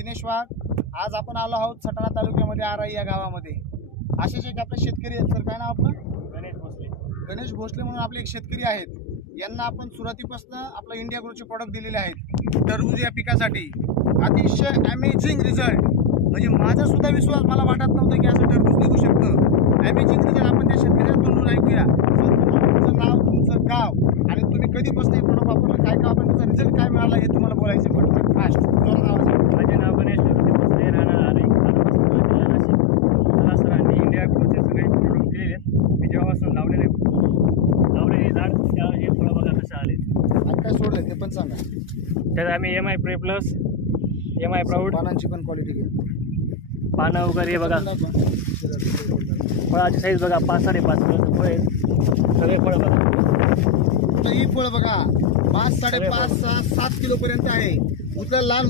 दिनेश वाघ। आज आपण आलो आहोत सटाणा तालुक्यामध्ये आराई या गावामध्ये। असेच एक आपले शेतकरी आहेत सर, काय नाव आपलं? गणेश भोसले। गणेश भोसले म्हणून आपले एक शेतकरी आहेत। यांना आपण सुरुवातीपासून आपलं इंडिया ग्रोचे प्रोडक्ट दिलेले आहेत टरबूज या पिकासाठी। अतिशय अमेझिंग रिझल्ट, म्हणजे माझा सुद्धा विश्वास मला वाटत नव्हतं की असं टरबूज निघू शकतं। अमेझिंग रिझल्ट आपण त्या शेतकऱ्याला तोंडून ऐकूया। तुमचं नाव, तुमचं गाव आणि तुम्ही कधीपासून हे प्रोडक्ट वापरलं, काय काय आपण त्याचा रिझल्ट काय मिळाला हे तुम्हाला बोलायचं पटकन फास्ट जोरात आवाज। माझे नाव गणेश भोसले, राहणार आराई, तालुका जिल्हा नाशिक। मला सरांनी इंडिया ग्रोचे सगळे प्रोडक्ट दिलेले आहेत। मी जेव्हापासून लावलेले झाड त्या हे फळं बघा कसे आले। आता काय सोडलं ते पण सांगा। त्यात आम्ही MI प्रे प्लस, MI प्राऊड, पानांची पण क्वालिटी घ्या, पानं वगैरे बघा, फळाची साईज बघा, 5-5.5 किलोचं फळ आहेत सगळे फळं बघा। ही फळ बघा 5, 5.5, 6, 7 किलो पर्यंत आहे। उचल लाल